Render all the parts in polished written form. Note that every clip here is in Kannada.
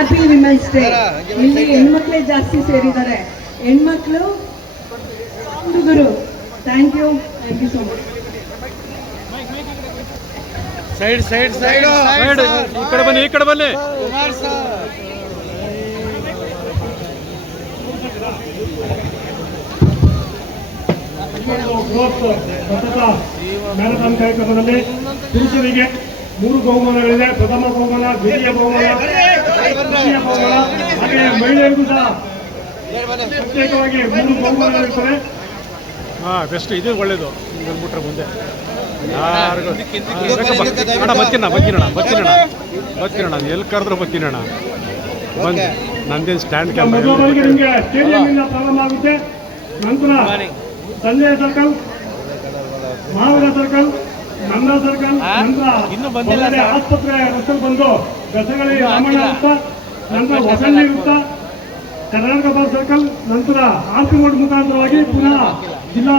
Happy women's day. ಇಲ್ಲಿ ಹೆಣ್ಮಕ್ಳೇ ಜಾಸ್ತಿ ಸೇರಿದ್ದಾರೆ. ಹೆಣ್ಮಕ್ಳು ಹುಡುಗರು. Thank you so much. Side side side side ಈ ಕಡೆ ಬನ್ನಿ, ಈ ಕಡೆ ಬನ್ನಿ. ಕುಮಾರ್ ಸರ್ ಮ್ಯಾರಥಾನ್ ಕಾರ್ಯಕ್ರಮದಲ್ಲಿ ಪುರುಷರಿಗೆ 3 ಬಹುಮಾನಗಳಿದೆ. ಪ್ರಥಮ ಬಹುಮಾನ, ದ್ವಿತೀಯ ಬಹುಮಾನ, ತೃತೀಯ ಬಹುಮಾನ, ಹಾಗೆ ಮಹಿಳೆಯರಿಗೂ ಸಹ ಪ್ರತ್ಯೇಕವಾಗಿ 3 ಬಹುಮಾನಗಳಿರ್ತವೆ. ಬೆಸ್ಟ್, ಇದು ಒಳ್ಳೇದು. ಬಂದ್ಬಿಟ್ರೆ ಮುಂದೆ ಯಾರಿಗೂ ಅಣ್ಣ ಬತ್ತೀನಣ್ಣ ಎಲ್ಲಿ ಕರೆದ್ರು ಬತ್ತೀನಣ್ಣ. ಬಂದು ನಂದೇನು ಸ್ಟ್ಯಾಂಡ್ ಕ್ಯಾಂಪ್ ನಿಮಗೆ ಸ್ಟೇಡಿಯಂನಿಂದ ಪ್ರಾರಂಭ ಆಗುತ್ತೆ. ನಂತರ ಸಂಜಯ ಸರ್ಕಲ್, ಮಾವನ ಸರ್ಕಲ್, ನಂದ ಸರ್ಕಲ್, ನಂತರ ಆಸ್ಪತ್ರೆ ರಸ್ತೆಗೆ ಬಂದು ಗಸಗಳಿ ರಾಮಣ್ಣ ವೃತ್ತ, ನಂತರ ಹೊಸಳ್ಳಿ ವೃತ್ತ, ಕರ್ನಾಟಕ ಬಸ್ ಸರ್ಕಲ್, ನಂತರ ಆರ್ಪಿ ರೋಡ್ ಮುಖಾಂತರವಾಗಿ ಪುನಃ ಜಿಲ್ಲಾ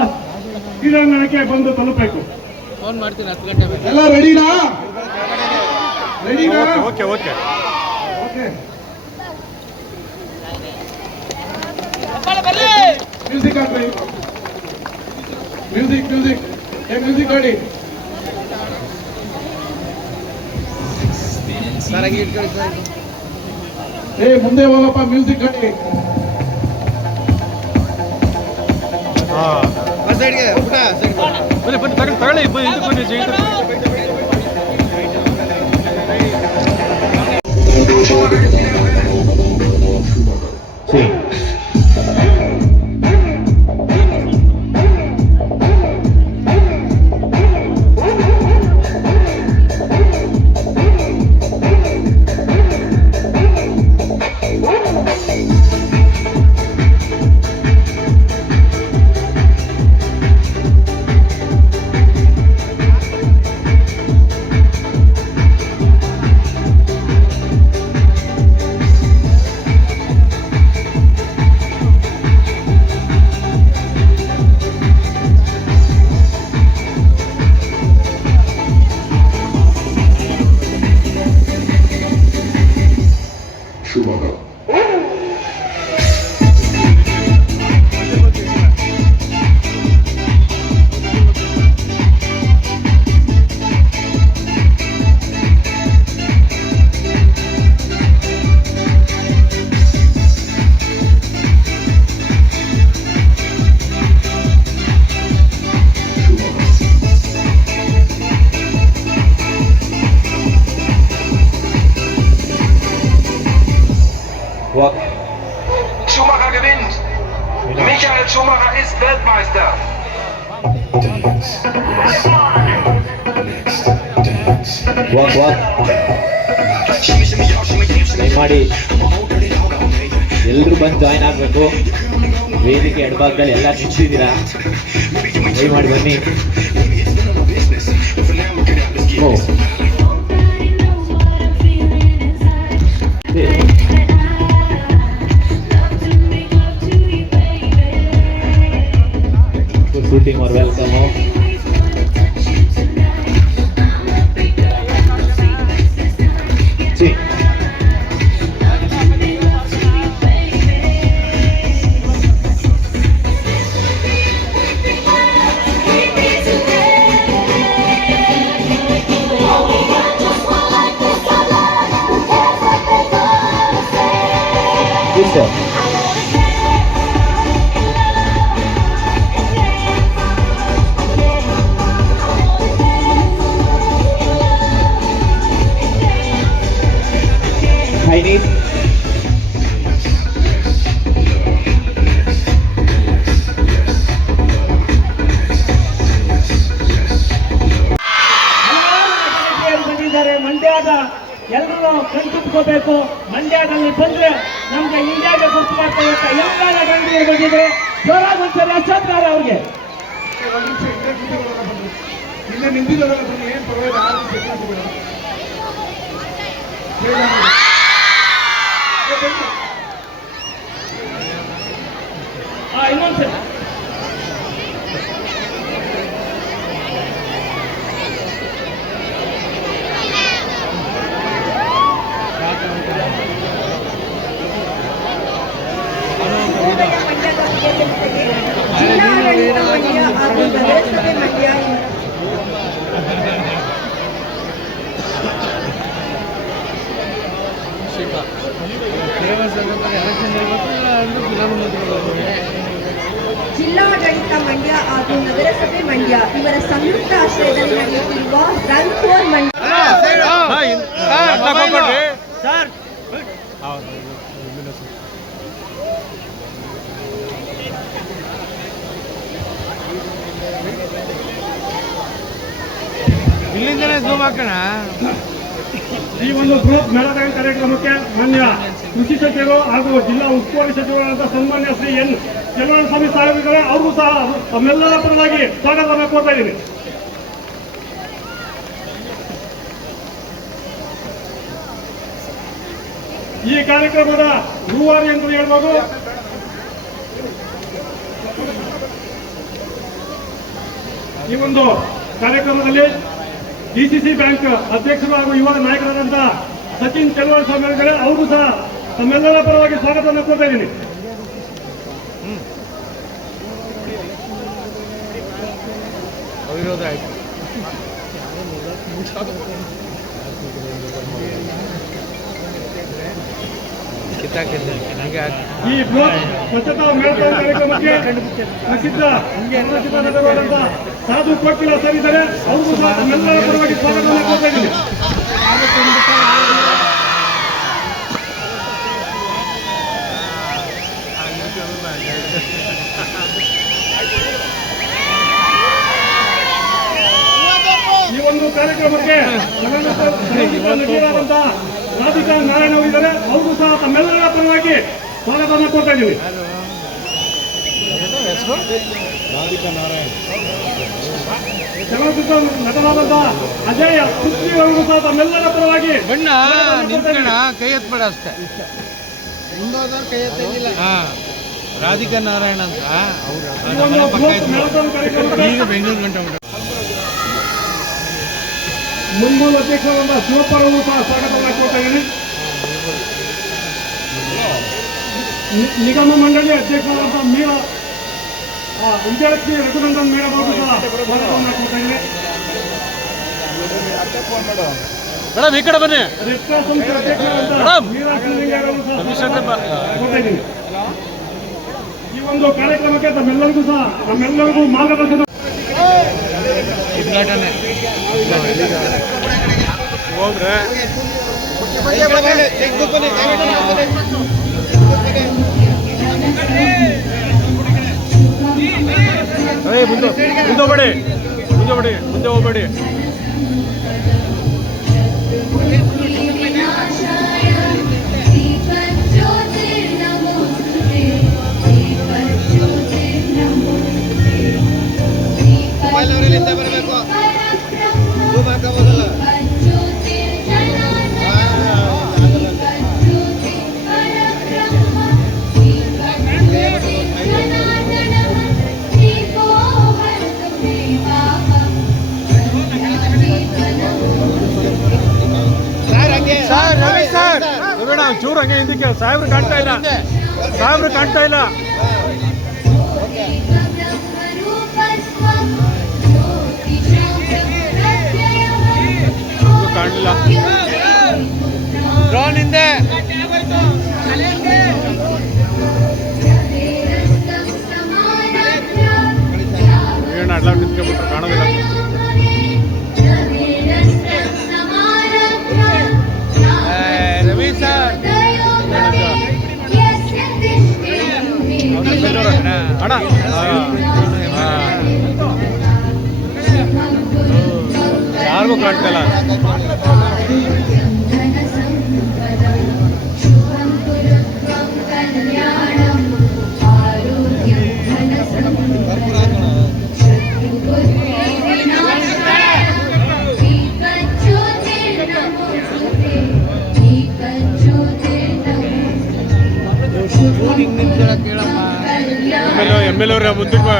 ಕ್ರೀಡಾಂಗಣಕ್ಕೆ ಬಂದು ತಲುಪಬೇಕು. ಫೋನ್ ಮಾಡ್ತೀನಿ 10 ಗಂಟೆ ಮೇಲೆ. ಎಲ್ಲ ರೆಡಿನಾ? ರೆಡಿನಾ? Okay okay okay. ಮ್ಯೂಸಿಕ್ ಹಾಕ್ರಿ. Music music music ready. ಮುಂದೆ ಹೋಗಪ್ಪ, ಮ್ಯೂಸಿಕ್ ರೆಡಿ. ಬನ್ನಿ ತಗೊಳ್ಳಿ, ಬನ್ನಿ. Schumacher gewinnt. Michael Schumacher ist Weltmeister. ಮಾಡಿ ಎಲ್ಲರೂ ಬಂದು ಜಾಯ್ನ್ ಆಗಬೇಕು. ವೇದಿಕೆ ಎಡಭಾಗದಲ್ಲಿ ಎಲ್ಲ ನಿಂತಿದ್ದೀರಾ, ಮಾಡಿ ಬನ್ನಿ. shooting or welcome home. See. Yes, sir. Chinese. ಮಂಡ್ಯದ ಎಲ್ಲರೂ ಕಣ್ತುಕೋಬೇಕು. ಮಂಡ್ಯದಲ್ಲಿ ಬಂದ್ರೆ ನಮ್ಗೆ ಇಂಡಿಯಾಗೆ ಗುರ್ತು ಮಾಡ್ತಾರೆ. ಎಲ್ಲ ಗಂಡಿಗೆ ಬಂದಿದ್ರು ಜೋರಾಗಿ ಒಂದ್ಸರಿ ಅಶೋಕ್ರಾರ ಅವ್ರಿಗೆ ಇಲ್ಲೇ ನಿಂತಿರೋದಲ್ಲ, ಬನ್ನಿ, ಏನ್ ಪರವಾಗಿಲ್ಲ. ಇನ್ನೊಂದ್ಸರಿ ಜಿಲ್ಲಾಡಳಿತ ಮಂಡ್ಯ ಹಾಗೂ ನಗರಸಭೆ ಮಂಡ್ಯ ಇವರ ಸಂಯುಕ್ತ ಆಶ್ರಯದಲ್ಲಿ ನಡೆಯುತ್ತಿರುವ ರನ್ ಫಾರ್ ಮಂಡ್ಯ ಇಲ್ಲಿಂದನೇ ಝೂಮ್ ಹಾಕೋಣ. ಈ ಒಂದು ಬೃಹತ್ ಮ್ಯಾರಥಾನ್ ಕಾರ್ಯಕ್ರಮಕ್ಕೆ ಮಾನ್ಯ ಕೃಷಿ ಸಚಿವರು ಹಾಗೂ ಜಿಲ್ಲಾ ಉಸ್ತುವಾರಿ ಸಚಿವರಾದ ಸನ್ಮಾನ್ಯ ಶ್ರೀ ಎನ್ ಚಲುವಸ್ವಾಮಿ ಸಾಹೇಬರಿದ್ದಾರೆ. ಅವ್ರಿಗೂ ಸಹ ತಮ್ಮೆಲ್ಲರ ಪರವಾಗಿ ಸ್ವಾಗತವನ್ನು ಕೋರ್ತಾ ಇದ್ದೀನಿ. ಈ ಕಾರ್ಯಕ್ರಮದ ರೂವಾರಿ ಅಂತ ಹೇಳ್ಬೋದು. ಈ ಒಂದು ಕಾರ್ಯಕ್ರಮದಲ್ಲಿ ಡಿಸಿಸಿ ಬ್ಯಾಂಕ್ ಅಧ್ಯಕ್ಷರು ಹಾಗೂ ಯುವ ನಾಯಕರಾದಂತಹ ಸಚಿನ್ ಚಲುವಸ್ವಾಮಿ ಅವರಿದ್ದಾರೆ. ಅವರು ಸಹ ತಮ್ಮೆಲ್ಲರ ಪರವಾಗಿ ಸ್ವಾಗತವನ್ನು ಕೋರ್ತಾ ಇದ್ದೀನಿ. ಅವಿರೋಧ ಆಯ್ತು. ಈ ಬೃಹತ್ ಸ್ವಚ್ಛತಾ ಮ್ಯಾರಥಾನ್ ಕಾರ್ಯಕ್ರಮಕ್ಕೆ ಪ್ರಸಿದ್ಧ ನಟರಾದಂತಹ ಸಾಧು ಕೋಕಿಲ ಸೇರಿದ್ದಾರೆ. ಅವರು ಸಹ ತಮ್ಮೆಲ್ಲರ ಪರವಾಗಿ ಸ್ವಾಗತವನ್ನು ಕೋರ್ತಾ ಇದ್ದೀನಿ. ಈ ಒಂದು ಕಾರ್ಯಕ್ರಮಕ್ಕೆ ನಟರಾದಂತಹ ರಾಧಿಕಾ ನಾರಾಯಣ ಅವರಿದ್ದಾರೆ. ಅವರು ಸಹ ತಮ್ಮೆಲ್ಲರ ಪರವಾಗಿ ಸ್ವಾಗತವನ್ನು ಕೋರ್ತಾ ಇದ್ದೀವಿ. ಚಲನಚಿತ್ರ ನಟರಾದಂತಹ ಅಜಯ್ ಪುತ್ರಿ ಅವರು ಸಹ ತಮ್ಮೆಲ್ಲರ ಪರವಾಗಿ ಬಣ್ಣ ನಿಂತ್ಕೋಣ, ಕೈ ಎತ್ಬೇಡ ಅಷ್ಟೇ. ಹಾ, ರಾಧಿಕಾ ನಾರಾಯಣ ಅಂತ ಈ ಒಂದು ಬೃಹತ್ ಮ್ಯಾರಥಾನ್ ಕಾರ್ಯಕ್ರಮಕ್ಕೆ ಈಗ ಬೆಂಗಳೂರು ಗಂಟೆ ಮುನ್ಮೂಲ ಅಧ್ಯಕ್ಷರಾದ ಶಿವಪ್ಪರವರು ಸಹ ಸ್ವಾಗತವನ್ನು ಕೋರ್ತಾ ಇದ್ದೀನಿ. ನಿಗಮ ಮಂಡಳಿ ಅಧ್ಯಕ್ಷರಾದಂತಹ ಮೀರಾ ವಿಜಯಲಕ್ಷ್ಮಿ ರಘುನಂದನ್ ಮೇಡಮ್ ಅವರು ಸಹ ಸ್ವಾಗತವನ್ನು ಕೋರ್ತಾ ಇದ್ದೀನಿ. ಮೇಡಮ್ ಈ ಕಡೆ ಬನ್ನಿ. ರೆಡ್ ಕ್ರಾಸ್ ಸಂಸ್ಥೆ ಅಧ್ಯಕ್ಷರಾದಂತಹ ಮೀರಾ ಸಿಂಗಯ್ಯರವರು ಸಹ ಕೋರ್ತಾ ಇದ್ದೀನಿ. ಈ ಒಂದು ಕಾರ್ಯಕ್ರಮಕ್ಕೆ ತಮ್ಮೆಲ್ಲರಿಗೂ ಸಹ ನಮ್ಮೆಲ್ಲರಿಗೂ ಮಾರ್ಗದರ್ಶನ ಉದ್ಘಾಟನೆ ಹೋಗ್ರೆ ಮುಂದೆ ಹೋಗ್ಬೇಡಿ, ಮುಂದೆ ಹೋಗ್ಬೇಡಿ. ಚೂರು ಹಂಗೆ ಹಿಂದಕ್ಕೆ ಸಾಹೇಬ್ರು ಕಾಣ್ತಾ ಇಲ್ಲ. ಕಾಣಲಿಲ್ಲ. ಡ್ರೋನ್ ಹಿಂದೆ ಏನು ಅಡ್ಲ ನಿಂತ್ಕೊಬಿಟ್ರು ಕಾಣೋದಿಲ್ಲ. ರವಿ ಸರ್ ಅಣ್ಣ ಯಾರಿಗೂ ಕಾಣ್ತಲ್ಲ. ಎಮ್ ಎಲ್ ಅವ್ರ ಮುಂದಕ್ಕೆ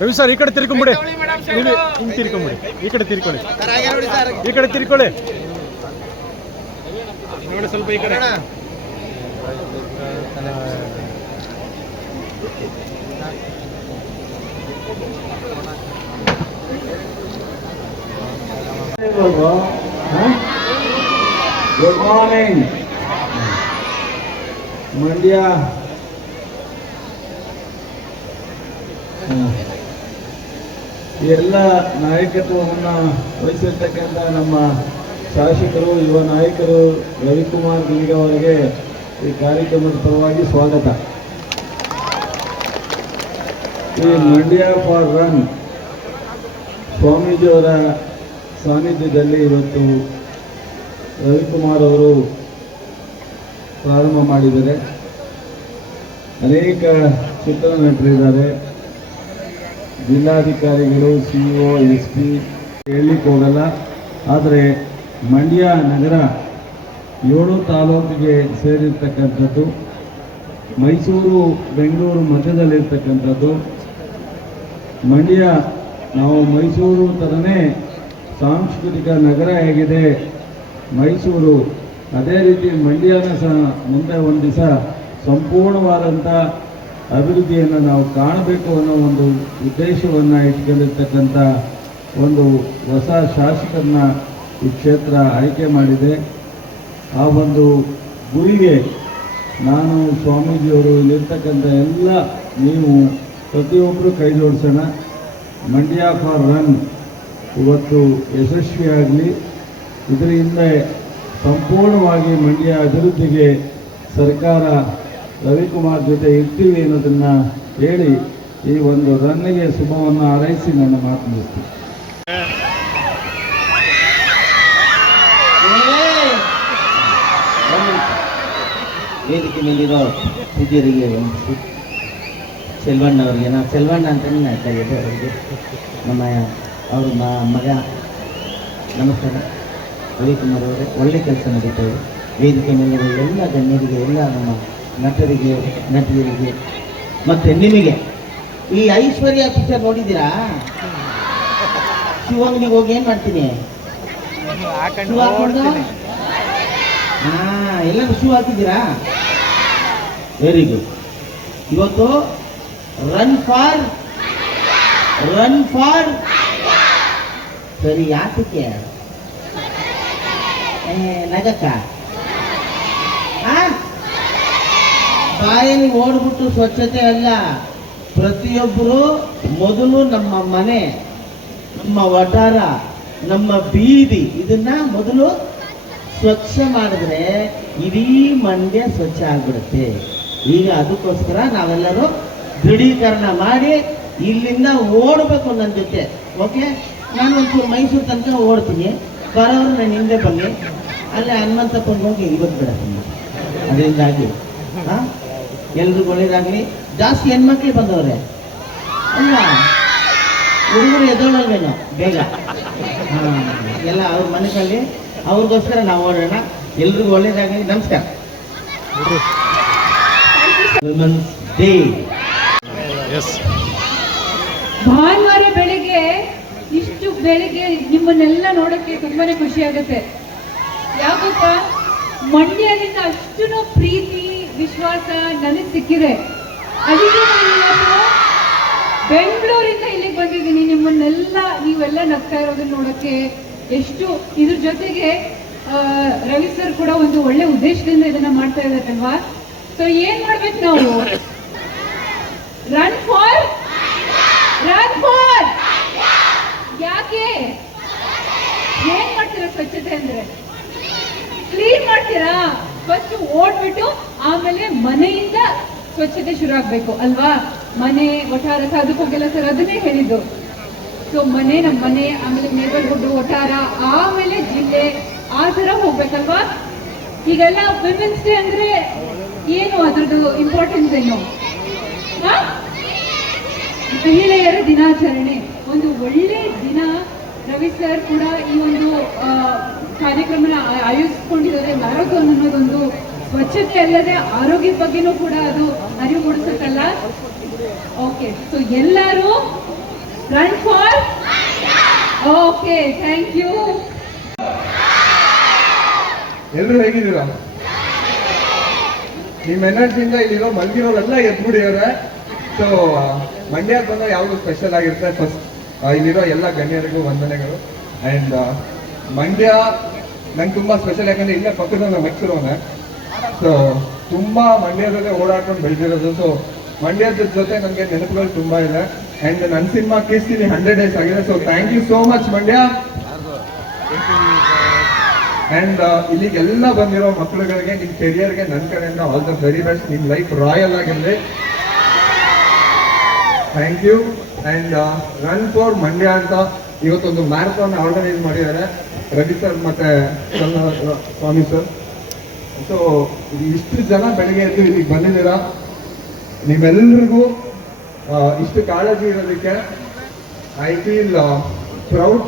ರವಿ ಸರ್ ಈ ಕಡೆ ತಿರ್ಕೊಂಬಿಡಿ, ಹಿಂಗೆ ತಿರ್ಕೊಂಬಿಡಿ, ಈ ಕಡೆ ತಿರ್ಕೊಳ್ಳಿ, ನೋಡಿ ಸ್ವಲ್ಪ ಈ ಕಡೆ. Good morning Mandya. ಎಲ್ಲ ನಾಯಕತ್ವವನ್ನು ವಹಿಸಿರ್ತಕ್ಕಂಥ ನಮ್ಮ ಶಾಸಕರು, ಯುವ ನಾಯಕರು ರವಿಕುಮಾರ್ ಗಿಂಗ ಅವರಿಗೆ ಈ ಕಾರ್ಯಕ್ರಮದ ಪರವಾಗಿ ಸ್ವಾಗತ. ಈ ಮಂಡ್ಯ ಫಾರ್ ರನ್ ಸ್ವಾಮೀಜಿಯವರ ಸಾನ್ನಿಧ್ಯದಲ್ಲಿ ಇವತ್ತು ರವಿಕುಮಾರ್ ಅವರು ಪ್ರಾರಂಭ ಮಾಡಿದ್ದಾರೆ. ಅನೇಕ ಚಿತ್ರನಟರಿದ್ದಾರೆ, ಜಿಲ್ಲಾಧಿಕಾರಿಗಳು, CEO, SP ಹೇಳಲಿಕ್ಕೆ ಹೋಗಲ್ಲ. ಆದರೆ ಮಂಡ್ಯ ನಗರ 7 ತಾಲೂಕಿಗೆ ಸೇರಿರ್ತಕ್ಕಂಥದ್ದು, ಮೈಸೂರು ಬೆಂಗಳೂರು ಮಧ್ಯದಲ್ಲಿರ್ತಕ್ಕಂಥದ್ದು. ಮಂಡ್ಯ ನಾವು ಮೈಸೂರು ಥರನೇ ಸಾಂಸ್ಕೃತಿಕ ನಗರ ಹೇಗಿದೆ ಮೈಸೂರು, ಅದೇ ರೀತಿ ಮಂಡ್ಯನ ಸಹ ಮುಂದೆ ಒಂದು ದಿವಸ ಸಂಪೂರ್ಣವಾದಂಥ ಅಭಿವೃದ್ಧಿಯನ್ನು ನಾವು ಕಾಣಬೇಕು ಅನ್ನೋ ಒಂದು ಉದ್ದೇಶವನ್ನು ಇಟ್ಕೊಂಡಿರ್ತಕ್ಕಂಥ ಒಂದು ಹೊಸ ಶಾಸಕರನ್ನ ಈ ಕ್ಷೇತ್ರ ಆಯ್ಕೆ ಮಾಡಿದೆ. ಆ ಒಂದು ಗುರಿಗೆ ನಾನು, ಸ್ವಾಮೀಜಿಯವರು, ಇಲ್ಲಿರ್ತಕ್ಕಂಥ ಎಲ್ಲ ನೀವು ಪ್ರತಿಯೊಬ್ಬರು ಕೈ ಜೋಡಿಸೋಣ. ಮಂಡ್ಯ ಫಾರ್ ರನ್ ಇವತ್ತು ಯಶಸ್ವಿಯಾಗಲಿ. ಇದರಿಂದ ಸಂಪೂರ್ಣವಾಗಿ ಮಂಡ್ಯ ಅಭಿವೃದ್ಧಿಗೆ ಸರ್ಕಾರ ರವಿಕುಮಾರ್ ಜೊತೆ ಇರ್ತೀವಿ ಅನ್ನೋದನ್ನು ಹೇಳಿ ಈ ಒಂದು ರನ್ನಿಗೆ ಶುಭವನ್ನು ಹಾರೈಸಿ ನನ್ನ ಮಾತು ಮುಗಿಸ್ತೀನಿ. ವೇದಿಕೆ ಮೇಲಿರೋ ಹಿರಿಯರಿಗೆ ಸೆಲ್ವಣ್ಣ ಅವರಿಗೆ, ನಾವು ಸೆಲ್ವಣ್ಣ ಅಂತಲೇ ಹೇಳ್ತಾ ಇದ್ದೆ ಅವರಿಗೆ, ಅವ್ರ ಮಗ. ನಮಸ್ಕಾರ ರವಿಕುಮಾರ್ ಅವರೇ, ಒಳ್ಳೆ ಕೆಲಸ ನಡೀತಾ ಇದೆ. ವೇದಿಕೆ ಮೇಲಿರೋ ಎಲ್ಲ ಗಣ್ಯರಿಗೆ, ಎಲ್ಲ ನಮ್ಮ ನಟರಿಗೆ, ನಟಿಯರಿಗೆ ಮತ್ತು ನಿಮಗೆ ಈ ಐಶ್ವರ್ಯ ಪಿಕ್ಚರ್ ನೋಡಿದ್ದೀರಾ? ಶಿವಂಗನಿಗೆ ಹೋಗಿ ಏನು ಮಾಡ್ತೀನಿ, ಶೂ ಹಾಕೊಂಡು ಎಲ್ಲರೂ ಶೂ ಹಾಕಿದ್ದೀರಾ? Very good. ಇವತ್ತು ರನ್ ಫಾರ್ ಸರಿ, ಯಾತಕ್ಕೆ ನಗಕ್ಕ ಬಾಯಲ್ಲಿ ಓಡ್ಬಿಟ್ಟು ಸ್ವಚ್ಛತೆ ಅಲ್ಲ. ಪ್ರತಿಯೊಬ್ಬರು ಮೊದಲು ನಮ್ಮ ಮನೆ, ನಮ್ಮ ವಠಾರ, ನಮ್ಮ ಬೀದಿ ಇದನ್ನ ಮೊದಲು ಸ್ವಚ್ಛ ಮಾಡಿದ್ರೆ ಇಡೀ ಮಂಡ್ಯ ಸ್ವಚ್ಛ ಆಗ್ಬಿಡುತ್ತೆ. ಈಗ ಅದಕ್ಕೋಸ್ಕರ ನಾವೆಲ್ಲರೂ ದೃಢೀಕರಣ ಮಾಡಿ ಇಲ್ಲಿಂದ ಓಡಬೇಕು ನನ್ನ ಜೊತೆ. ಓಕೆ, ನಾನು ಒಂಚೂರು ಮೈಸೂರು ತನಕ ಓಡ್ತೀನಿ, ಬರೋರು ನನ್ನ ಹಿಂದೆ ಬನ್ನಿ. ಅಲ್ಲೇ ಹನುಮಂತಪ್ಪನಿಗೆ ಹೋಗಿ ಇವತ್ತು ಬಿಡತೀನಿ. ಅದರಿಂದಾಗಿ ಎಲ್ರಿಗೂ ಒಳ್ಳೇದಾಗಲಿ. ಜಾಸ್ತಿ ಹೆಣ್ಮಕ್ಳು ಬಂದವ್ರೆ ಅಲ್ಲ, ಹುಡುಗರು ಎದ್ದೋಳಲ್ವೇನೋ ಬೇಗ. ಎಲ್ಲ ಅವ್ರ ಮನೆಯಲ್ಲಿ ಅವ್ರಿಗೋಸ್ಕರ ನಾವು ಓಡೋಣ. ಎಲ್ರಿಗೂ ಒಳ್ಳೇದಾಗಲಿ. ನಮಸ್ಕಾರ. ಡೇ ಭಾನುವಾರ ಬೆಳಿಗ್ಗೆ ಇಷ್ಟು ಬೆಳಿಗ್ಗೆ ನಿಮ್ಮನ್ನೆಲ್ಲ ನೋಡೋಕ್ಕೆ ತುಂಬಾನೇ ಖುಷಿ ಆಗುತ್ತೆ. ಯಾಕಪ್ಪ, ಮಂಡ್ಯದಿಂದ ಅಷ್ಟು ಪ್ರೀತಿ ವಿಶ್ವಾಸ ನನಗೆ ಸಿಕ್ಕಿದೆ. ಅದಕ್ಕೆ ನಾನು ಇವತ್ತು ಬೆಂಗಳೂರಿಂದ ಇಲ್ಲಿಗೆ ಬಂದಿದ್ದೀನಿ. ನಿಮ್ಮನ್ನೆಲ್ಲ ನೀವೆಲ್ಲ ನಗ್ತಾ ಇರೋದನ್ನ ನೋಡೋಕ್ಕೆ ಎಷ್ಟು. ಇದ್ರ ಜೊತೆಗೆ ರವಿ ಸರ್ ಕೂಡ ಒಂದು ಒಳ್ಳೆ ಉದ್ದೇಶದಿಂದ ಇದನ್ನ ಮಾಡ್ತಾ ಇದ್ದಾರಲ್ವಾ. ಸೊ ಏನ್ ಮಾಡ್ಬೇಕು ನಾವು? ರನ್ ಫಾರ್ ಯಾಕೆ? ಏನ್ ಮಾಡ್ತೀರಾ? ಸ್ವಚ್ಛತೆ ಅಂದ್ರೆ ಕ್ಲೀನ್ ಮಾಡ್ತೀರಾ? ಫಸ್ಟ್ ಓಡ್ಬಿಟ್ಟು ಆಮೇಲೆ ಮನೆಯಿಂದ ಸ್ವಚ್ಛತೆ ಶುರು ಆಗ್ಬೇಕು ಅಲ್ವಾ? ಮನೆ ವಠಾರ ಅದಕ್ಕೋಗೆಲ್ಲ ಸರ್ ಅದನ್ನೇ ಹೇಳಿದ್ದು. ಸೊ ಮನೆ, ನಮ್ಮ ಮನೆ, ಆಮೇಲೆ ನೇಬರ್ಹುಡ್, ವಠಾರ, ಆಮೇಲೆ ಜಿಲ್ಲೆ, ಆ ಥರ ಹೋಗ್ಬೇಕಲ್ವಾ? ಈಗೆಲ್ಲ ವಿಮೆನ್ಸ್ ಡೇ ಅಂದ್ರೆ ಏನು, ಅದ್ರದ್ದು ಇಂಪಾರ್ಟೆನ್ಸ್ ಏನು? ಮಹಿಳೆಯರ ದಿನಾಚರಣೆ ಒಂದು ಒಳ್ಳೆ ದಿನ. ರವಿ ಸರ್ ಕೂಡ ಈ ಒಂದು ಕಾರ್ಯಕ್ರಮನ ಆಯೋಜಿಸ್ಕೊಂಡಿದ್ದಾರೆ. ಮ್ಯಾರಥಾನ್ ಅನ್ನೋದೊಂದು ಸ್ವಚ್ಛತೆ ಅಲ್ಲದೆ ಆರೋಗ್ಯದ ಬಗ್ಗೆನೂ ಕೂಡ ಅದು ಅರಿವು ಮೂಡಿಸುತ್ತಲ್ಲ. ಓಕೆ, ಸೊ ಎಲ್ಲರೂ run for. Okay, thank you. ಎಲ್ಲರೂ ಹೇಗಿದ್ದೀರಾ? ನಿಮ್ಮ ಎನರ್ಜಿಯಿಂದ ಇಲ್ಲಿರೋ ಮಲಗಿರೋರೆಲ್ಲ ಎದ್ಬಿಡಿಯವ್ರೆ. ಸೊ ಮಂಡ್ಯಕ್ಕೆ ಬಂದಾಗ ಯಾವುದು ಸ್ಪೆಷಲ್ ಆಗಿರುತ್ತೆ. ಫಸ್ಟ್ ಇಲ್ಲಿರೋ ಎಲ್ಲ ಗಣ್ಯರಿಗೂ ವಂದನೆಗಳು. ಆ್ಯಂಡ್ ಮಂಡ್ಯ ನಂಗೆ ತುಂಬ ಸ್ಪೆಷಲ್, ಯಾಕಂದರೆ ಇಲ್ಲೇ ಪಕ್ಕದ ಮೈಸೂರವನೇ. ಸೊ ತುಂಬ ಮಂಡ್ಯದಲ್ಲೇ ಓಡಾಡ್ಕೊಂಡು ಬೆಳೆದಿರೋದು. ಸೊ ಮಂಡ್ಯದ ಜೊತೆ ನನಗೆ ನೆನಪುಗಳು ತುಂಬ ಇದೆ. ಆ್ಯಂಡ್ ನನ್ನ ಸಿನಿಮಾ ಕಿಸ್ತೀನಿ 100 days ಆಗಿದೆ. So thank you so much Mandya. And ಇಲ್ಲಿಗೆಲ್ಲ ಬಂದಿರೋ ಮಕ್ಕಳುಗಳಿಗೆ ನಿಮ್ಮ ಕೆರಿಯರ್ಗೆ ನನ್ನ ಕಡೆಯಿಂದ ಆಲ್ ದ ವೆರಿ ಬೆಸ್ಟ್. ನಿಮ್ಮ ಲೈಫ್ ರಾಯಲ್ ಆಗಿರಲಿ. Thank you. And run for Mandya ಅಂತ ಇವತ್ತೊಂದು ಮ್ಯಾರಥಾನ್ ಆರ್ಗನೈಸ್ ಮಾಡಿದ್ದಾರೆ ರವಿ ಸರ್ ಮತ್ತು ಸ್ವಾಮಿ ಸರ್. ಸೊ ಇಷ್ಟು ಜನ ಬೆಳಗ್ಗೆ ಎದ್ದು ಇಲ್ಲಿಗೆ ಬಂದಿದ್ದೀರಾ. ನಿಮ್ಮೆಲ್ಲರಿಗೂ ಇಷ್ಟು ಕಾಳಜಿ ಇರೋದಕ್ಕೆ ಐ ಫೀಲ್ ಪ್ರೌಡ್.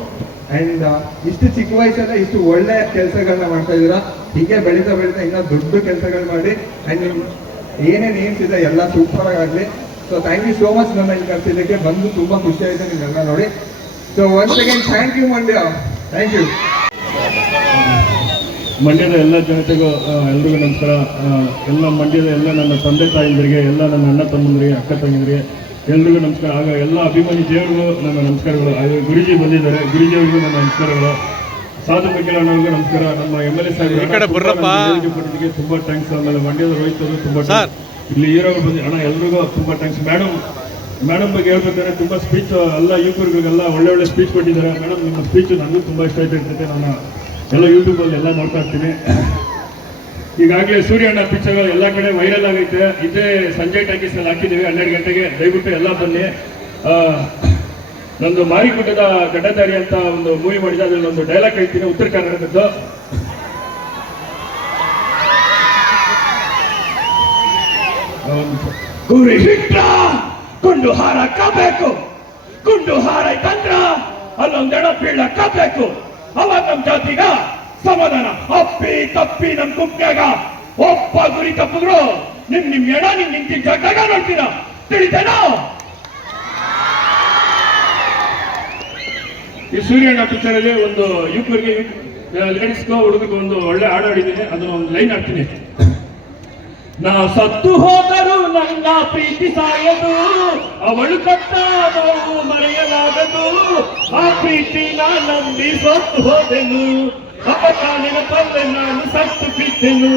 ಆ್ಯಂಡ್ ಇಷ್ಟು ಚಿಕ್ಕ ವಯಸ್ಸಲ್ಲೇ ಇಷ್ಟು ಒಳ್ಳೆ ಕೆಲಸಗಳನ್ನ ಮಾಡ್ತಾ ಇದ್ದೀರಾ. ಹೀಗೆ ಬೆಳೀತಾ ಬೆಳೀತಾ ಇನ್ನೂ ದೊಡ್ಡ ಕೆಲಸಗಳು ಮಾಡಿ. ಆ್ಯಂಡ್ ನಿಮ್ಮ ಏನೇನು ಏಮ್ಸ್ ಇದೆ ಎಲ್ಲ ಸೂಪರ್ ಆಗಲಿ. So thank you so much. ನನ್ನ ಇಲ್ಲಿ ಕರ್ಸಿದ್ದಕ್ಕೆ ಬಂದು ತುಂಬ ಖುಷಿ ಆಯಿತು ನಿಮ್ಮೆಲ್ಲ ನೋಡಿ. So once again thank you Mandya. Thank you. ಮಂಡ್ಯದ ಎಲ್ಲ ಜನತೆಗೂ ಎಲ್ರಿಗೂ ನಮಸ್ಕಾರ. ಎಲ್ಲ ಮಂಡ್ಯದ ಎಲ್ಲ ನನ್ನ ತಂದೆ ತಾಯಿಂದರಿಗೆ, ಎಲ್ಲ ನನ್ನ ಅಣ್ಣ ತಮ್ಮಂದರಿಗೆ, ಅಕ್ಕ ತಂಗಿದರಿಗೆ ಎಲ್ರಿಗೂ ನಮಸ್ಕಾರ. ಆಗ ಎಲ್ಲ ಅಭಿಮಾನಿ ದೇವರಿಗೂ ನನ್ನ ನಮಸ್ಕಾರಗಳು. ಗುರುಜಿ ಬಂದಿದ್ದಾರೆ, ಗುರುಜಿಯವರಿಗೂ ನನ್ನ ನಮಸ್ಕಾರಗಳು. ಸಾಧು ಬಗ್ಗೆಲ್ಲವ್ರಿಗೂ ನಮಸ್ಕಾರ. ನಮ್ಮ MLA ಸಾಹೇಬರಿಗೆ ತುಂಬ ಥ್ಯಾಂಕ್ಸ್. ಆಮೇಲೆ ಮಂಡ್ಯದ ರೋಹಿತ್ ಅವರು ತುಂಬ ಇಲ್ಲಿ ಹೀರೋರು ಬಂದು ಅಣ್ಣ ಎಲ್ರಿಗೂ ತುಂಬ ಥ್ಯಾಂಕ್ಸ್. ಮೇಡಮ್ ಬಗ್ಗೆ ಹೇಳ್ಬೇಕಾದ್ರೆ ತುಂಬ ಸ್ಪೀಚ್ ಎಲ್ಲ ಯುವಕರಿಗೆಲ್ಲ ಒಳ್ಳೆ ಸ್ಪೀಚ್ ಕೊಟ್ಟಿದ್ದಾರೆ. ಮೇಡಮ್ ನಿಮ್ಮ ಸ್ಪೀಚ್ ನನಗೂ ತುಂಬ ಇಷ್ಟ ಆಯ್ತು. ನಾನು ಎಲ್ಲ ಯೂಟ್ಯೂಬಲ್ಲಿ ಎಲ್ಲ ನೋಡ್ತಾ ಇರ್ತೀನಿ. ಈಗಾಗಲೇ ಸೂರ್ಯಣ್ಣ ಪಿಕ್ಚರ್ ಎಲ್ಲ ಕಡೆ ವೈರಲ್ ಆಗೈತೆ. ಇದೇ ಸಂಜೆ ಟಾಕೀಸಲ್ಲಿ ಹಾಕಿದ್ದೀವಿ 12 ಗಂಟೆಗೆ. ದಯವಿಟ್ಟು ಎಲ್ಲ ಬನ್ನಿ. ನಂದು ಮಾರಿಗುಡ್ಡದ ಗಡ್ಡದಾರಿ ಅಂತ ಒಂದು ಮೂವಿ ಮಾಡಿದೆ. ಅದ್ರಲ್ಲಿ ಒಂದು ಡೈಲಾಗ್ ಹೇಳ್ತೀನಿ, ಉತ್ತರ ಕರ್ನಾಟಕದ್ದು. ಗುರಿ ಹಿಟ್ಟ ಗುಂಡು ಹಾರಬೇಕು, ಗುಂಡು ಹಾರೈತಂದ್ರ ಅಲ್ಲೊಂದೆಣ ಬೀಳಬೇಕು. ಅವಾಗ ನಮ್ ಜಾತಿಗ ಸಮಾಧಾನ. ಅಪ್ಪಿ ತಪ್ಪಿ ನಮ್ ಗುಂಪ್ನ್ಯಾಗ ಒಬ್ಬ ಗುರಿ ತಪ್ಪಿದ್ರು ನಿಮ್ ಎಣ ನಿಂತಿನ ಜಾಗ ನೋಡ್ತೀರ. ತಿಳಿತೇನೋ? ಈ ಸೂರ್ಯಣ್ಣ ಪಿಕ್ಚರ್ ಅಲ್ಲಿ ಒಂದು ಯುವಕರಿಗೆ, ಲೇಡೀಸ್ಗೂ ಹುಡುಗರಿಗೂ ಒಂದು ಒಳ್ಳೆ ಹಾಡು ಹಾಡಿದ್ದೀನಿ. ಅದನ್ನ ಒಂದು ಲೈನ್ ಹಾಡ್ತೀನಿ. ನಾ ಸತ್ತು ಹೋದರೂ ನನ್ನ ಪ್ರೀತಿ ಸಾಯದು, ಅವಳು ಕೊಟ್ಟ ನೋವು ಮರೆಯಲಾಗದು. ಆ ಪ್ರೀತಿ ನಂಬಿ ಸತ್ತು ಹೋದೆನು, ಅಪಕಾಲಿನ ಪಲ್ಲೆ ನಾನು ಸತ್ತು ಬಿದ್ದೆನು.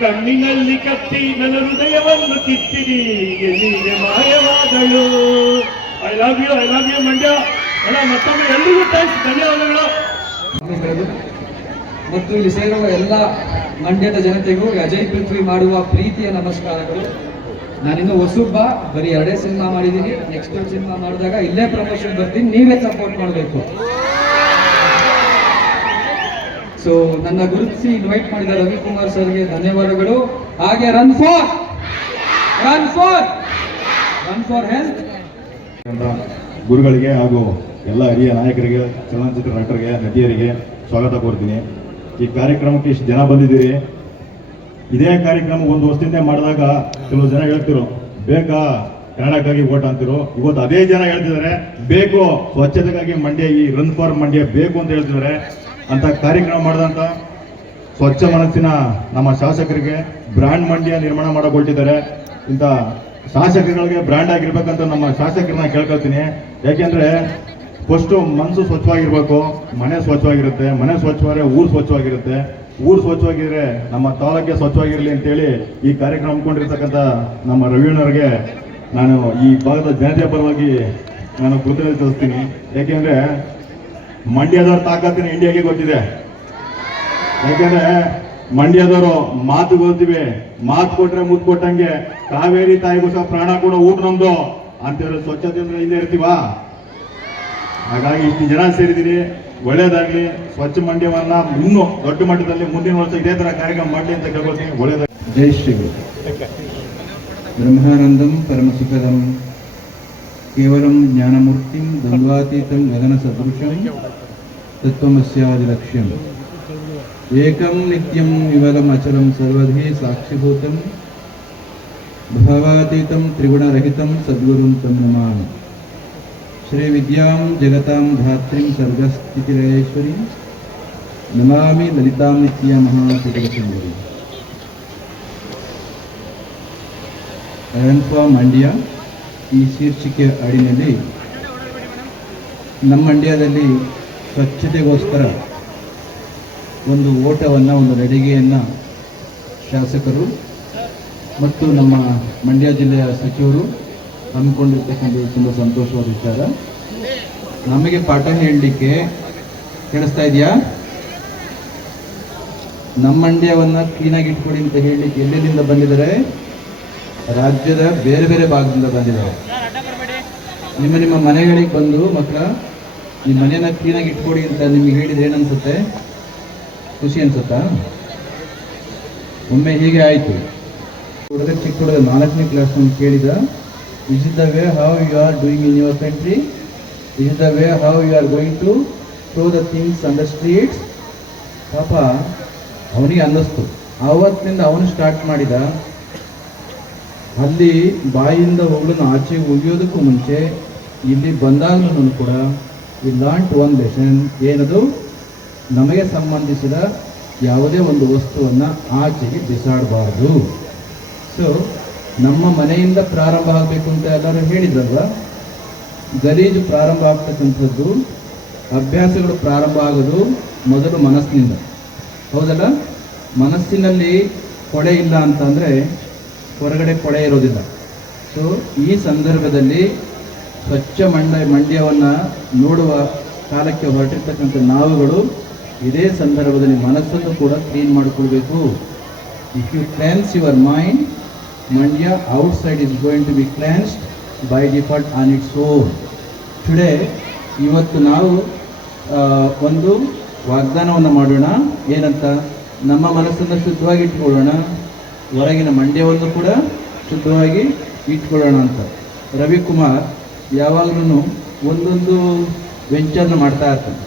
ಕಣ್ಣಿನಲ್ಲಿ ಕತ್ತಿ ನನ್ನ ಹೃದಯವನ್ನು ಕಿತ್ತಿರಿ, ಎಲ್ಲಿಗೆ ಮಾಯವಾದಳು. I love you Mandya. ಅಲ್ಲ ಮತ್ತೊಮ್ಮೆ ಎಲ್ರಿಗೂ ಥ್ಯಾಂಕ್ಸ್, ಧನ್ಯವಾದಗಳು. ಮತ್ತು ಇಲ್ಲಿ ಸೇರುವ ಎಲ್ಲ ಮಂಡ್ಯದ ಜನತೆಗೂ ಅಜಯ್ ಪೃಥ್ವಿ ಮಾಡುವ ಪ್ರೀತಿಯ ನಮಸ್ಕಾರಗಳು. ನಾನಿನ್ನು ಹೊಸಬ್ಬ, ಬರೀ 2 ಸಿನಿಮಾ ಮಾಡಿದ್ದೀನಿ. ನೆಕ್ಸ್ಟ್ ಸಿನಿಮಾ ಮಾಡಿದಾಗ ಇಲ್ಲೇ ಪ್ರಮೋಷನ್ ಬರ್ತೀನಿ, ನೀವೇ ಸಪೋರ್ಟ್ ಮಾಡಬೇಕು. ಸೊ ನನ್ನ ಗುರುತಿಸಿ ಇನ್ವೈಟ್ ಮಾಡಿದ ರವಿಕುಮಾರ್ ಸರ್ಗೆ ಧನ್ಯವಾದಗಳು. ಹಾಗೆ ರನ್ ಫಾರ್ ಹೆಲ್ತ್ ಗುರುಗಳಿಗೆ ಹಾಗೂ ಎಲ್ಲ ಹಿರಿಯ ನಾಯಕರಿಗೆ, ಚಲನಚಿತ್ರ ನಟರಿಗೆ, ನಟಿಯರಿಗೆ ಸ್ವಾಗತ ಕೋರ್ತೀನಿ. ಈ ಕಾರ್ಯಕ್ರಮಕ್ಕೆ ಇಷ್ಟು ಜನ ಬಂದಿದ್ದೀರಿ. ಇದೇ ಕಾರ್ಯಕ್ರಮ ಒಂದು ವರ್ಷದಿಂದ ಮಾಡಿದಾಗ ಕೆಲವು ಜನ ಹೇಳ್ತಿರು ಬೇಕಾ ಕನ್ನಡಕ್ಕಾಗಿ ಓಟ್ ಅಂತಿರು. ಇವತ್ತು ಅದೇ ಜನ ಹೇಳ್ತಿದ್ದಾರೆ ಬೇಕು ಸ್ವಚ್ಛತೆಗಾಗಿ ಮಂಡ್ಯ, ಈ ರನ್ ಫಾರ್ ಮಂಡ್ಯ ಬೇಕು ಅಂತ ಹೇಳ್ತಿದ್ದಾರೆ. ಅಂತ ಕಾರ್ಯಕ್ರಮ ಮಾಡಿದಂಥ ಸ್ವಚ್ಛ ಮನಸ್ಸಿನ ನಮ್ಮ ಶಾಸಕರಿಗೆ ಬ್ರ್ಯಾಂಡ್ ಮಂಡ್ಯ ನಿರ್ಮಾಣ ಮಾಡಕೊಟ್ಟಿದ್ದಾರೆ. ಇಂಥ ಶಾಸಕರುಗಳಿಗೆ ಬ್ರ್ಯಾಂಡ್ ಆಗಿರ್ಬೇಕಂತ ನಮ್ಮ ಶಾಸಕರನ್ನ ಕೇಳ್ಕೊಳ್ತೀನಿ. ಯಾಕೆಂದ್ರೆ ಫಸ್ಟು ಮನಸ್ಸು ಸ್ವಚ್ಛವಾಗಿರ್ಬೇಕು, ಮನೆ ಸ್ವಚ್ಛವಾಗಿರುತ್ತೆ, ಮನೆ ಸ್ವಚ್ಛವಾದ್ರೆ ಊರು ಸ್ವಚ್ಛವಾಗಿರುತ್ತೆ, ಊರು ಸ್ವಚ್ಛವಾಗಿದ್ರೆ ನಮ್ಮ ತಾಲೂಕೆ ಸ್ವಚ್ಛವಾಗಿರಲಿ ಅಂತೇಳಿ ಈ ಕಾರ್ಯಕ್ರಮ ಹಮ್ಮಿಕೊಂಡಿರ್ತಕ್ಕಂಥ ನಮ್ಮ ರವಿಯಣ್ಣವ್ರಿಗೆ ನಾನು ಈ ಭಾಗದ ಜನತೆಯ ಪರವಾಗಿ ನಾನು ಕೃತಜ್ಞತೆ ಸಲ್ಲಿಸ್ತೀನಿ. ಯಾಕೆಂದ್ರೆ ಮಂಡ್ಯದವ್ರ ತಾಕತ್ತಿನ ಇಂಡಿಯಾಗೆ ಗೊತ್ತಿದೆ. ಯಾಕೆಂದ್ರೆ ಮಂಡ್ಯದವರು ಮಾತು ಗೊತ್ತಿವೆ, ಮಾತು ಕೊಟ್ರೆ ಮುತ್ತು ಕೊಟ್ಟಂಗೆ. ಕಾವೇರಿ ತಾಯಿಗೋಸ್ಕರ ಪ್ರಾಣ ಕೂಡ ಊಟ ನಮ್ದು ಅಂತೇಳಿ ಸ್ವಚ್ಛತೆಯಿಂದ ಹಿಂದೆ ಇರ್ತೀವಾ? ಹಾಗಾಗಿ ಇಷ್ಟು ಜನ ಸೇರಿದ್ದೀರಿ, ಒಳ್ಳೇದಾಗ್ಲಿ. ಸ್ವಚ್ಛ ಮಂಡ್ಯವನ್ನ ಇನ್ನೂ ದೊಡ್ಡ ಮಟ್ಟದಲ್ಲಿ ಮುಂದಿನ ವರ್ಷ ಇದೇ ತರ ಕಾರ್ಯಕ್ರಮ ಮಾಡಲಿ ಅಂತ ಕೇಳ್ಕೊಳ್ತೀನಿ. ಒಳ್ಳೇದಾಗಿ. ಜೈ ಶ್ರೀ ಬ್ರಹ್ಮಾನಂದಂ ಪರಮಸುಖದಂ ಕೇವಲಂ ಜ್ಞಾನಮೂರ್ತಿಂ ದ್ವಂದ್ವಾತೀತಂ ಗಗನ ಸದೃಶಂ ತತ್ವಮಸ್ಯಾದಿ ಲಕ್ಷ್ಯಂ ಏಕಂ ನಿತ್ಯಂ ವಿಮಲಂ ಅಚಲಂ ಸರ್ವಧಿ ಸಾಕ್ಷಿಭೂತಂ ಭಾವಾತೀತಂ ತ್ರಿಗುಣರಹಿತಂ ಸದ್ಗುರುಂ ತಂ ನಮಾಮಿ. ಶ್ರೀ ವಿದ್ಯಾಂ ಜಗತಾಂ ಧಾತ್ರಿಂ ಸರ್ಗಸ್ಥಿತಿಲಯೇಶ್ವರಿ ನಮಾಮಿ ಲಲಿತಾಂ ನಿತ್ಯ ಮಹಾಪಿತೃಸುಂದರಿ. Run for Mandia ಈ ಶೀರ್ಷಿಕೆ ಅಡಿನಲ್ಲಿ ನಮ್ಮ ಮಂಡ್ಯದಲ್ಲಿ ಸ್ವಚ್ಛತೆಗೋಸ್ಕರ ಒಂದು ಓಟವನ್ನು, ಒಂದು ನಡಿಗೆಯನ್ನು ಶಾಸಕರು ಮತ್ತು ನಮ್ಮ ಮಂಡ್ಯ ಜಿಲ್ಲೆಯ ಸಚಿವರು ಹಮ್ಮಿಕೊಂಡಿರ್ತಕ್ಕಂಥದ್ದು ತುಂಬ ಸಂತೋಷವಾದ ವಿಚಾರ. ನಮಗೆ ಪಾಠ ಹೇಳಲಿಕ್ಕೆ ಕೇಳಿಸ್ತಾ ಇದೆಯಾ? ನಮ್ಮ ಮಂಡ್ಯವನ್ನು ಕ್ಲೀನಾಗಿ ಇಟ್ಕೊಡಿ ಅಂತ ಹೇಳಲಿಕ್ಕೆ ಎಲ್ಲೆಲ್ಲಿಂದ ಬಂದಿದ್ದಾರೆ? ರಾಜ್ಯದ ಬೇರೆ ಬೇರೆ ಭಾಗದಿಂದ ಬಂದಿದ್ದಾರೆ. ನಿಮ್ಮ ಮನೆಗಳಿಗೆ ಬಂದು ಮಕ್ಕಳ ನಿಮ್ಮ ಮನೆಯನ್ನ ಕ್ಲೀನಾಗಿ ಇಟ್ಕೊಡಿ ಅಂತ ನಿಮ್ಗೆ ಹೇಳಿದ್ರೆ ಏನನ್ಸುತ್ತೆ? ಖುಷಿ ಅನ್ಸುತ್ತಾ? ಒಮ್ಮೆ ಹೀಗೆ ಆಯಿತು. ಹುಡುಗ ಚಿಕ್ಕ ಹುಡುಗ 4ನೇ ಕ್ಲಾಸ್ ಕೇಳಿದ, is is the way how you are doing in your country? Is is the way how you are going to throw the things on the streets? ಪಾಪ ಅವನಿಗೆ ಅನ್ನಿಸ್ತು. ಆವತ್ತಿನಿಂದ ಅವನು ಸ್ಟಾರ್ಟ್ ಮಾಡಿದ. ಅಲ್ಲಿ ಬಾಯಿಂದ ಹೋಗ್ಲನ್ನು ಆಚೆಗೆ ಒಗೆಯೋದಕ್ಕೂ ಮುಂಚೆ ಇಲ್ಲಿ ಬಂದಾಗಲೂ ಕೂಡ ವಿ ಲಾರ್ನ್ಟ್ ಒನ್ ಲೆಸನ್. ಏನದು? ನಮಗೆ ಸಂಬಂಧಿಸಿದ ಯಾವುದೇ ಒಂದು ವಸ್ತುವನ್ನು ಆಚೆಗೆ ಬಿಸಾಡಬಾರ್ದು. ಸೊ ನಮ್ಮ ಮನೆಯಿಂದ ಪ್ರಾರಂಭ ಆಗಬೇಕು ಅಂತ ಎಲ್ಲರೂ ಹೇಳಿದ್ರಲ್ವ. ಗಲೀಜು ಪ್ರಾರಂಭ ಆಗ್ತಕ್ಕಂಥದ್ದು, ಅಭ್ಯಾಸಗಳು ಪ್ರಾರಂಭ ಆಗೋದು ಮೊದಲು ಮನಸ್ಸಿನಿಂದ, ಹೌದಲ್ಲ? ಮನಸ್ಸಿನಲ್ಲಿ ಕೊಳೆ ಇಲ್ಲ ಅಂತಂದರೆ ಹೊರಗಡೆ ಕೊಳೆ ಇರೋದಿಲ್ಲ. ಸೊ ಈ ಸಂದರ್ಭದಲ್ಲಿ ಸ್ವಚ್ಛ ಮಂಡ್ಯವನ್ನು ನೋಡುವ ಕಾಲಕ್ಕೆ ಹೊರಟಿರ್ತಕ್ಕಂಥ ನಾವುಗಳು ಇದೇ ಸಂದರ್ಭದಲ್ಲಿ ಮನಸ್ಸನ್ನು ಕೂಡ ಕ್ಲೀನ್ ಮಾಡಿಕೊಳ್ಬೇಕು. If you cleanse your mind, Mandya outside is going to be cleansed by default on its own. Today, ಇವತ್ತು ನಾವು ಒಂದು ವಾಗ್ದಾನವನ್ನು ಮಾಡೋಣ. ಏನಂತ? ನಮ್ಮ ಮನಸ್ಸನ್ನು ಶುದ್ಧವಾಗಿ ಇಟ್ಕೊಳ್ಳೋಣ, ಹೊರಗಿನ ಮಂಡ್ಯವನ್ನು ಕೂಡ ಶುದ್ಧವಾಗಿ ಇಟ್ಕೊಳ್ಳೋಣ ಅಂತ. ರವಿಕುಮಾರ್ ಯಾವಾಗಲೂ ಒಂದೊಂದು ವೆಂಚರ್ನ ಮಾಡ್ತಾ ಇರ್ತಾನೆ.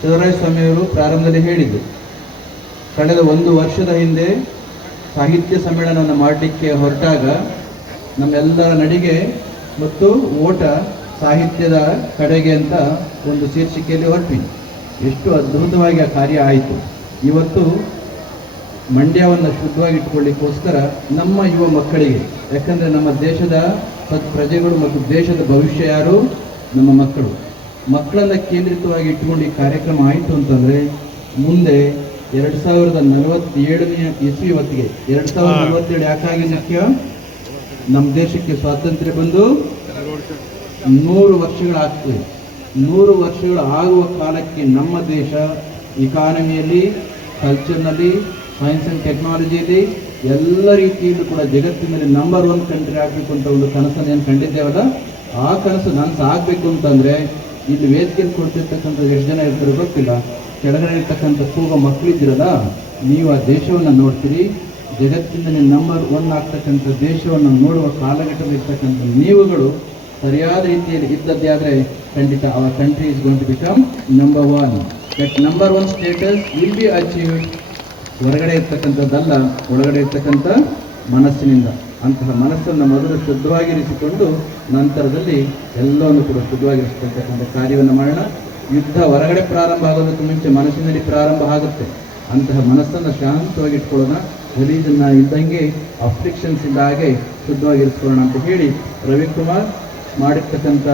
ಚಲುವರಾಯ ಸ್ವಾಮಿಯವರು ಪ್ರಾರಂಭದಲ್ಲಿ ಹೇಳಿದ್ದು, ಕಳೆದ 1 ವರ್ಷದ ಹಿಂದೆ ಸಾಹಿತ್ಯ ಸಮ್ಮೇಳನವನ್ನು ಮಾಡಲಿಕ್ಕೆ ಹೊರಟಾಗ ನಮ್ಮೆಲ್ಲರ ನಡಿಗೆ ಮತ್ತು ಓಟ ಸಾಹಿತ್ಯದ ಕಡೆಗೆ ಅಂತ ಒಂದು ಶೀರ್ಷಿಕೆಯಲ್ಲಿ ಹೊರಟಿದ್ವಿ. ಎಷ್ಟು ಅದ್ಭುತವಾಗಿ ಆ ಕಾರ್ಯ ಆಯಿತು. ಇವತ್ತು ಮಂಡ್ಯವನ್ನು ಶುದ್ಧವಾಗಿ ಇಟ್ಕೊಳ್ಳಿಕ್ಕೋಸ್ಕರ ನಮ್ಮ ಯುವ ಮಕ್ಕಳಿಗೆ, ಯಾಕಂದರೆ ನಮ್ಮ ದೇಶದ ಪ್ರಜೆಗಳು ಮತ್ತು ದೇಶದ ಭವಿಷ್ಯ ಯಾರು? ನಮ್ಮ ಮಕ್ಕಳು. ಮಕ್ಕಳನ್ನು ಕೇಂದ್ರಿತವಾಗಿ ಇಟ್ಕೊಂಡು ಈ ಕಾರ್ಯಕ್ರಮ ಆಯಿತು ಅಂತಂದರೆ ಮುಂದೆ 2047ನೇ ಇಸ್ವಿ ಹೊತ್ತಿಗೆ 2047 ಯಾಕಾಗಿ ಮುಖ್ಯ? ನಮ್ಮ ದೇಶಕ್ಕೆ ಸ್ವಾತಂತ್ರ್ಯ ಬಂದು 100 ವರ್ಷಗಳಾಗ್ತದೆ. 100 ವರ್ಷಗಳು ಆಗುವ ಕಾಲಕ್ಕೆ ನಮ್ಮ ದೇಶ ಇಕಾನಮಿಯಲ್ಲಿ, ಕಲ್ಚರ್ನಲ್ಲಿ, ಸೈನ್ಸ್ ಆ್ಯಂಡ್ ಟೆಕ್ನಾಲಜಿಯಲ್ಲಿ ಎಲ್ಲ ರೀತಿಯಲ್ಲೂ ಕೂಡ ಜಗತ್ತಿನಲ್ಲಿ ನಂಬರ್ 1 ಕಂಟ್ರಿ ಆಗಬೇಕು ಅಂತ ಒಂದು ಕನಸನ್ನು ಏನು ಕಂಡಿದ್ದೇವಲ್ಲ, ಆ ಕನಸು ನನಸು ಆಗಬೇಕು ಅಂತಂದರೆ ಇಲ್ಲಿ ವೇದಿಕೆಯಲ್ಲಿ ಕೊಡ್ತಿರ್ತಕ್ಕಂಥ ಎಷ್ಟು ಜನ ಇರ್ತಾರೋ ಗೊತ್ತಿಲ್ಲ, ಕೆಳಗಡೆ ಇರ್ತಕ್ಕಂಥ ಕೂಗೋ ಮಕ್ಕಳಿದ್ದೀರಲ್ಲ, ನೀವು ಆ ದೇಶವನ್ನು ನೋಡ್ತೀರಿ. ಜಗತ್ತಿನಲ್ಲಿ ನಂಬರ್ 1 ಆಗ್ತಕ್ಕಂಥ ದೇಶವನ್ನು ನೋಡುವ ಕಾಲಘಟ್ಟದಲ್ಲಿರ್ತಕ್ಕಂಥ ನೀವುಗಳು ಸರಿಯಾದ ರೀತಿಯಲ್ಲಿ ಇದ್ದದ್ದೇ ಆದರೆ ಖಂಡಿತ our country is going to become number 1. That number 1 status will be achieved ಹೊರಗಡೆ ಇರ್ತಕ್ಕಂಥದ್ದಲ್ಲ, ಒಳಗಡೆ ಇರ್ತಕ್ಕಂಥ ಮನಸ್ಸಿನಿಂದ. ಅಂತಹ ಮನಸ್ಸನ್ನು ಮೊದಲು ಶುದ್ಧವಾಗಿರಿಸಿಕೊಂಡು ನಂತರದಲ್ಲಿ ಎಲ್ಲವನ್ನು ಕೂಡ ಶುದ್ಧವಾಗಿರಿಸ್ತಕ್ಕಂಥ ಕಾರ್ಯವನ್ನು ಮಾಡೋಣ. ಯುದ್ಧ ಹೊರಗಡೆ ಪ್ರಾರಂಭ ಆಗೋದಕ್ಕೆ ಮುಂಚೆ ಮನಸ್ಸಿನಲ್ಲಿ ಪ್ರಾರಂಭ ಆಗುತ್ತೆ. ಅಂತಹ ಮನಸ್ಸನ್ನು ಶಾಂತವಾಗಿ ಇಟ್ಕೊಳ್ಳೋಣ. ಗಲೀಜನ್ನು ಇದ್ದಂಗೆ, ಅಫ್ಲಿಕ್ಷನ್ಸ್ ಇದ್ದ ಹಾಗೆ ಶುದ್ಧವಾಗಿರಿಸ್ಕೊಳ್ಳೋಣ ಅಂತ ಹೇಳಿ ರವಿಕುಮಾರ್ ಮಾಡಿರ್ತಕ್ಕಂಥ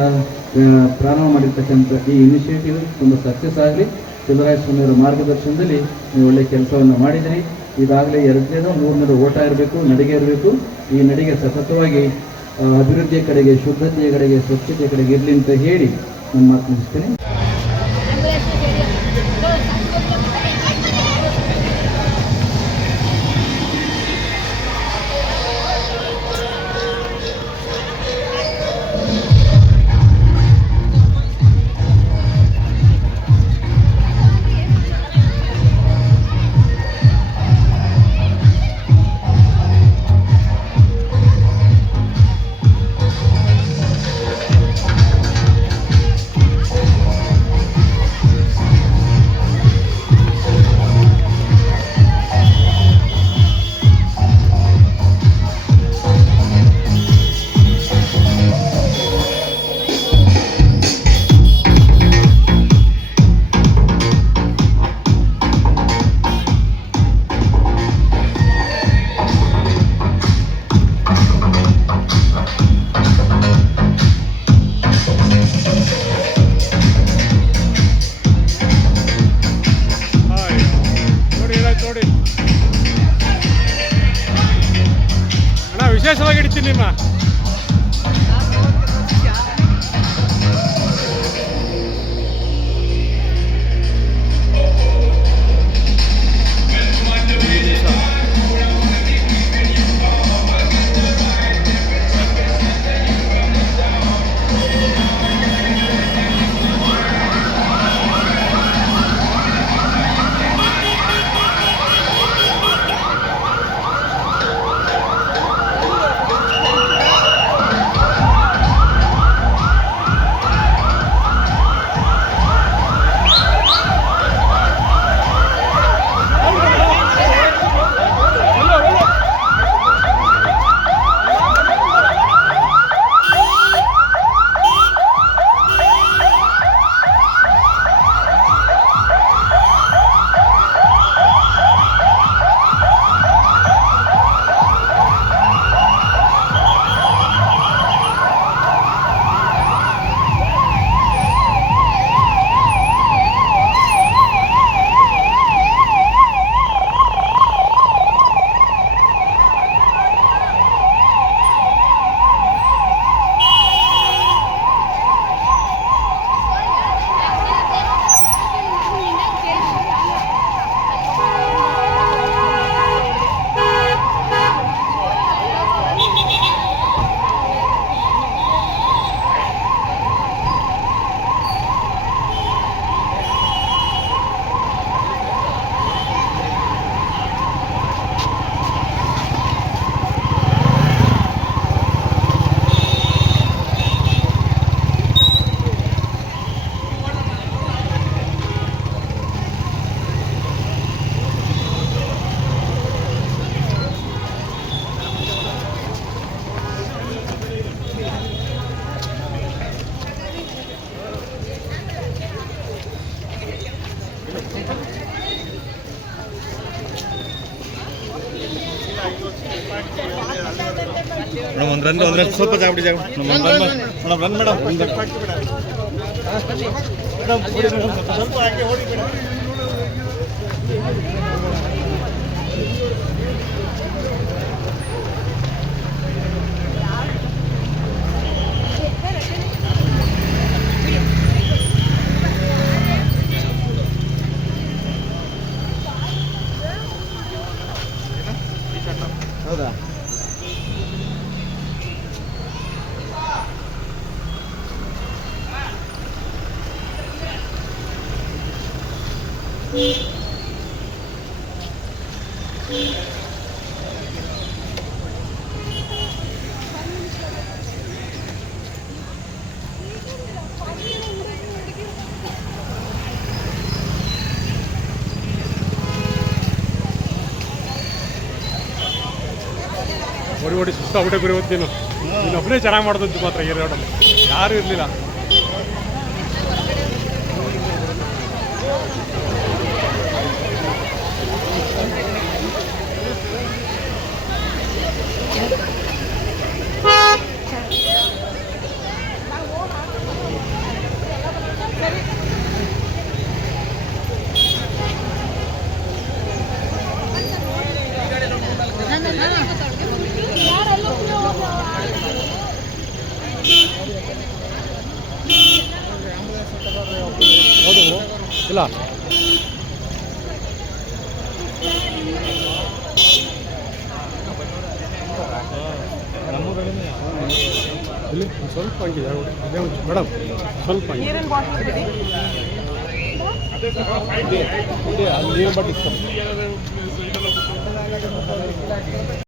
ಪ್ರಾರಂಭ ಮಾಡಿರ್ತಕ್ಕಂಥ ಈ ಇನಿಷಿಯೇಟಿವ್ ತುಂಬ ಸಕ್ಸಸ್ ಆಗಲಿ. ಚಲುವರಾಯ ಸ್ವಾಮಿಯವರ ಮಾರ್ಗದರ್ಶನದಲ್ಲಿ ನೀವು ಒಳ್ಳೆಯ ಕೆಲಸವನ್ನು ಮಾಡಿದಿರಿ. ಈಗಾಗಲೇ 2ನೇದು 3ನೇದು ಓಟ ಇರಬೇಕು, ನಡಿಗೆ ಇರಬೇಕು. ಈ ನಡಿಗೆ ಸತತವಾಗಿ ಅಭಿವೃದ್ಧಿಯ ಕಡೆಗೆ, ಶುದ್ಧತೆಯ ಕಡೆಗೆ, ಸ್ವಚ್ಛತೆಯ ಕಡೆಗೆ ಇರಲಿ ಅಂತ ಹೇಳಿ ನನ್ನ ಮಾತು ಮುಗಿಸ್ತೇನೆ. ವಿಶೇಷವಾಗಿ ಹಿಡಿತೀನಿ ನಿಮ್ಮ ಒಂದು ರನ್ ಸ್ವಲ್ಪ ಜಾಗ್ಬಿಡಿ ರನ್ ಮೇಡಮ್ ಸ್ವಲ್ಪ ಹಾಕಿ ಓಡಿ ಹೌದಾ ಓಡಿ ಸುಸ್ತಾಗ್ಬಿಟ್ಟೆ ಗುರಿ ಹೊತ್ತೀನು ಇನ್ನೊಬ್ಬನೇ ಚೆನ್ನಾಗಿ ಮಾಡೋದಂತ ಮಾತ್ರ ಈ ರೋಡಲ್ಲಿ ಯಾರೂ ಇರಲಿಲ್ಲ. ಹೌದು ಇಲ್ಲ ಇಲ್ಲಿ ಸ್ವಲ್ಪ ಹಂಗಿದೆ ಮೇಡಮ್ ಸ್ವಲ್ಪ ನೀರಿನ ಬಾಟಲ್